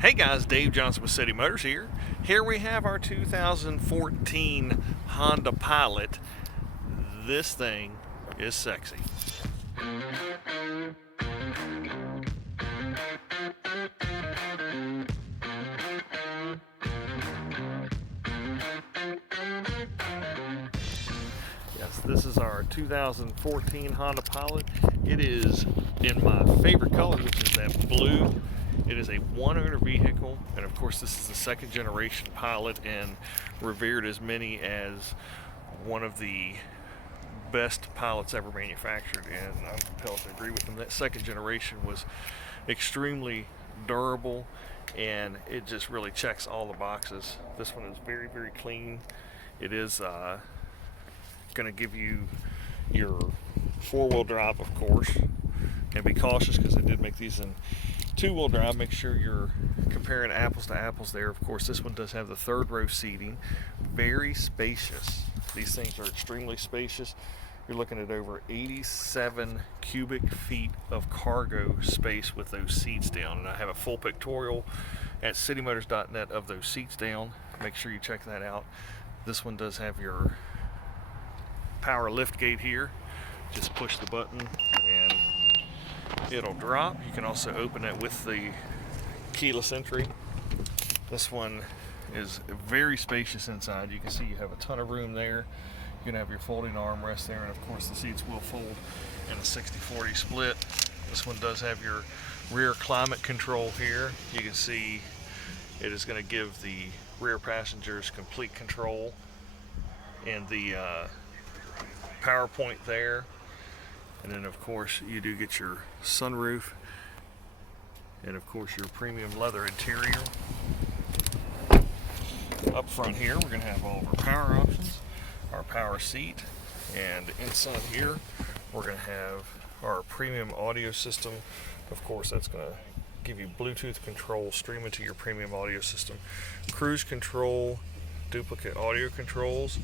Hey guys, Dave Johnson with City Motors here. Here we have our 2014 Honda Pilot. This thing is sexy. Yes, this is our 2014 Honda Pilot. It is in my favorite color, which is that blue. It is a one-owner vehicle, and of course this is the second generation Pilot and revered as many as one of the best Pilots ever manufactured, and I'm compelled to agree with them. That second generation was extremely durable, and it just really checks all the boxes. This one is very, very clean. It is going to give you your four-wheel drive, of course, and be cautious because they did make these in two-wheel drive. Make sure you're comparing apples to apples there. Of course, this one does have the third row seating. Very spacious. These things are extremely spacious. You're looking at over 87 cubic feet of cargo space with those seats down. And I have a full pictorial at citymotors.net of those seats down. Make sure you check that out. This one does have your power lift gate here. Just push the button and it'll drop. You can also open it with the keyless entry. This one is very spacious inside. You can see you have a ton of room there. You can have your folding armrest there, and of course the seats will fold in a 60-40 split. This one does have your rear climate control here. You can see it is going to give the rear passengers complete control, and the power point there. And then of course you do get your sunroof, and of course your premium leather interior. Up front here we're going to have all of our power options, our power seat, and inside here we're going to have our premium audio system. Of course that's going to give you Bluetooth control streaming to your premium audio system, cruise control, duplicate audio controls.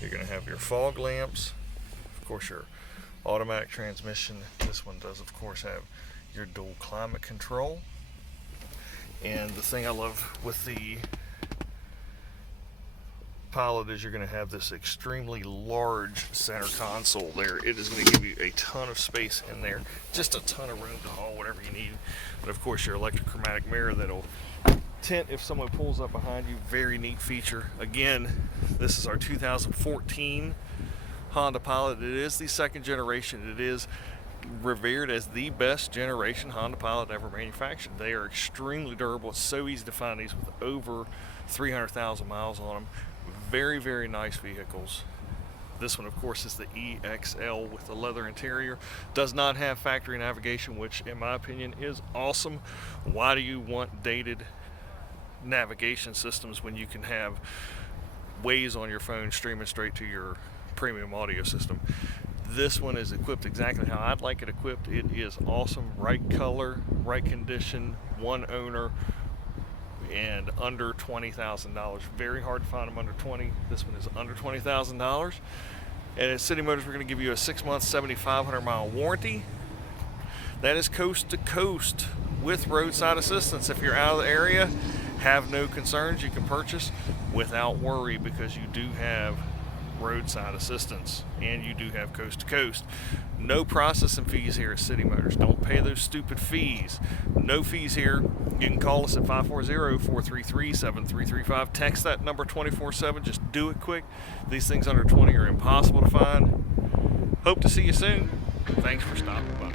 You're going to have your fog lamps, of course your automatic transmission. This one does of course have your dual climate control. And the thing I love with the Pilot is you're going to have this extremely large center console there. It is going to give you a ton of space in there, just a ton of room to haul whatever you need. But of course your electrochromatic mirror that'll tint if someone pulls up behind you. Very neat feature. Again, this is our 2014 Honda Pilot. It is the second generation. It is revered as the best generation Honda Pilot ever manufactured. They are extremely durable. It's so easy to find these with over 300,000 miles on them. Very, very nice vehicles. This one of course is the EXL with the leather interior. Does not have factory navigation, which in my opinion is awesome. Why do you want dated navigation systems when you can have Waze on your phone streaming straight to your premium audio system? This one is equipped exactly how I'd like it equipped. It is awesome. Right color, right condition, one owner, and under $20,000. Very hard to find them under 20. This one is under $20,000. And at City Motors we're going to give you a 6-month 7,500-mile warranty. That is coast to coast with roadside assistance. If you're out of the area, have no concerns. You can purchase without worry because you do have roadside assistance and you do have coast to coast. No processing fees here at City Motors. Don't pay those stupid fees. No fees here. You can call us at 540-433-7335. Text that number 24/7. Just do it quick. These things under 20 are impossible to find. Hope to see you soon. Thanks for stopping by.